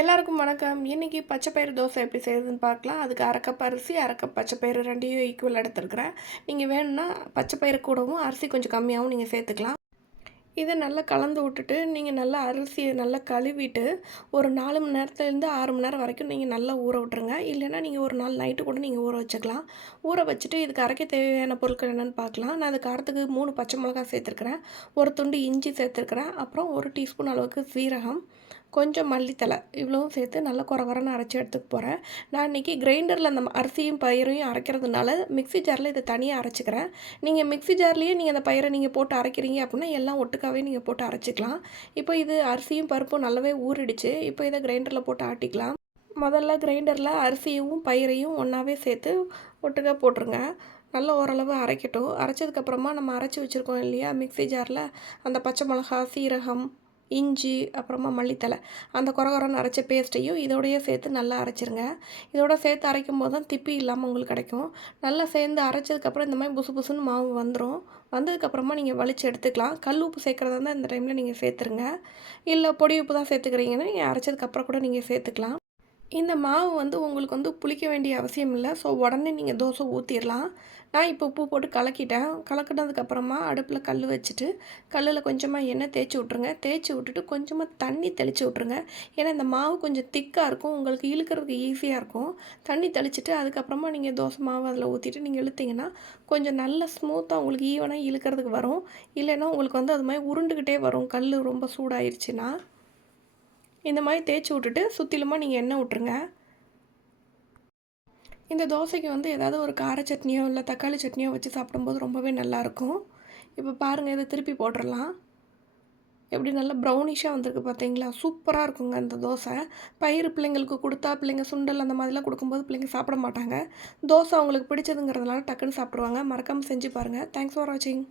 எல்லாருக்கும் வணக்கம். இன்னைக்கு பச்சை பயிறு தோசை எப்படி செய்யறதுன்னு பார்க்கலாம். அதுக்கு 1/2 கப் அரிசி, 1/2 கப் பச்சை பயிறு 2யும் ஈக்குவல் எடுத்துருக்கிறேன். நீங்கள் வேணும்னா பச்சை பயிறு கூடவும் அரிசி கொஞ்சம் கம்மியாகவும் நீங்கள் சேர்த்துக்கலாம். இதை நல்லா கலந்து விட்டுட்டு நீங்கள் நல்லா அரிசியை நல்லா கழுவிட்டு ஒரு 4 மணி நேரத்துலேருந்து 6 மணி நேரம் வரைக்கும் நீங்கள் நல்லா ஊற விட்டுருங்க. இல்லைன்னா நீங்கள் ஒரு நாள் நைட்டு கூட நீங்கள் ஊற வச்சுக்கலாம். ஊற வச்சுட்டு இதுக்கு அரைக்க தேவையான பொருட்கள் என்னென்னு பார்க்கலாம். நான் அது காரத்துக்கு 3 பச்சை மிளகாய் சேர்த்துருக்குறேன், ஒரு துண்டு இஞ்சி சேர்த்துருக்குறேன், அப்புறம் 1 டீஸ்பூன் அளவுக்கு சீரகம், கொஞ்சம் மல்லித்தலை, இவ்வளவும் சேர்த்து நல்லா கொரகொரன்னு அரைச்சி எடுத்துக்க போகிறேன். நான் இன்றைக்கி கிரைண்டரில் அந்த அரிசியும் பயிரையும் அரைக்கிறதுனால மிக்ஸி ஜாரில் இதை தனியாக அரைச்சிக்கிறேன். நீங்கள் மிக்ஸி ஜார்லேயே நீங்கள் அந்த பயிரை நீங்கள் போட்டு அரைக்கிறீங்க அப்படின்னா எல்லாம் ஒட்டுக்காவே நீங்கள் போட்டு அரைச்சிக்கலாம். இப்போ இது அரிசியும் பருப்பும் நல்லாவே ஊறிடுச்சு. இப்போ இதை கிரைண்டரில் போட்டு ஆட்டிக்கலாம். முதல்ல கிரைண்டரில் அரிசியும் பயிரையும் ஒன்றாவே சேர்த்து ஒட்டுக்காக போட்டுருங்க. நல்லா ஓரளவு அரைக்கட்டும். அரைச்சதுக்கப்புறமா நம்ம அரைச்சி வச்சுருக்கோம் இல்லையா மிக்ஸி ஜாரில், அந்த பச்சை மிளகா, சீரகம், இஞ்சி, அப்புறமா மல்லித்தலை, அந்த கொரகொரன்னு அரைச்ச பேஸ்ட்டையும் இதோடையே சேர்த்து நல்லா அரைச்சிருங்க. இதோட சேர்த்து அரைக்கும் போது தான் திப்பி இல்லாமல் உங்களுக்கு கிடைக்கும். நல்லா சேர்ந்து அரைச்சதுக்கப்புறம் இந்த மாதிரி புசு புசுன்னு மாவு வந்துடும். வந்ததுக்கப்புறமா நீங்கள் வலிச்சு எடுத்துக்கலாம். கல் உப்பு சேர்க்குறதா இருந்தால் இந்த டைமில் நீங்கள் சேர்த்துருங்க. இல்லை பொடி உப்பு தான் சேர்த்துக்கிறீங்கன்னா நீங்கள் அரைச்சதுக்கப்புறம் கூட நீங்கள் சேர்த்துக்கலாம். இந்த மாவு உங்களுக்கு புளிக்க வேண்டிய அவசியம் இல்லை. ஸோ உடனே நீங்கள் தோசை ஊற்றிடலாம். நான் இப்போ உப்பு போட்டு கலக்கிட்டேன். கலக்கினதுக்கப்புறமா அடுப்பில் கல் வச்சுட்டு கல்லில் கொஞ்சமாக எண்ணெய் தேய்ச்சி விட்ருங்க. தேய்ச்சி விட்டுட்டு கொஞ்சமாக தண்ணி தெளித்து விட்ருங்க. ஏன்னா இந்த மாவு கொஞ்சம் திக்காக இருக்கும், உங்களுக்கு இழுக்கிறதுக்கு ஈஸியாக இருக்கும். தண்ணி தெளிச்சுட்டு அதுக்கப்புறமா நீங்கள் தோசை மாவு அதில் ஊற்றிட்டு நீங்கள் இழுத்திங்கன்னா கொஞ்சம் நல்ல ஸ்மூத்தாக உங்களுக்கு ஈவனாக இழுக்கிறதுக்கு வரும். இல்லைன்னா உங்களுக்கு அது மாதிரி உருண்டுக்கிட்டே வரும் கல் ரொம்ப சூடாயிருச்சுன்னா. இந்த மாதிரி தேய்ச்சி விட்டுட்டு சுற்றிலுமா நீங்கள் எண்ணெய் விட்ருங்க. இந்த தோசைக்கு ஏதாவது ஒரு கார சட்னியோ இல்லை தக்காளி சட்னியோ வச்சு சாப்பிடும்போது ரொம்பவே நல்லாயிருக்கும். இப்போ பாருங்கள், இதை திருப்பி போட்டுடலாம். எப்படி நல்லா ப்ரௌனிஷாக வந்திருக்கு பார்த்தீங்களா? சூப்பராக இருக்குங்க இந்த தோசை. பயிறு பிள்ளைங்களுக்கு கொடுத்தா பிள்ளைங்க சுண்டல் அந்த மாதிரிலாம் கொடுக்கும்போது பிள்ளைங்க சாப்பிட மாட்டாங்க. தோசை அவங்களுக்கு பிடிச்சதுங்கிறதுனால டக்குன்னு சாப்பிட்ருவாங்க. மறக்காமல் செஞ்சு பாருங்கள். தேங்க்ஸ் ஃபார் வாட்சிங்.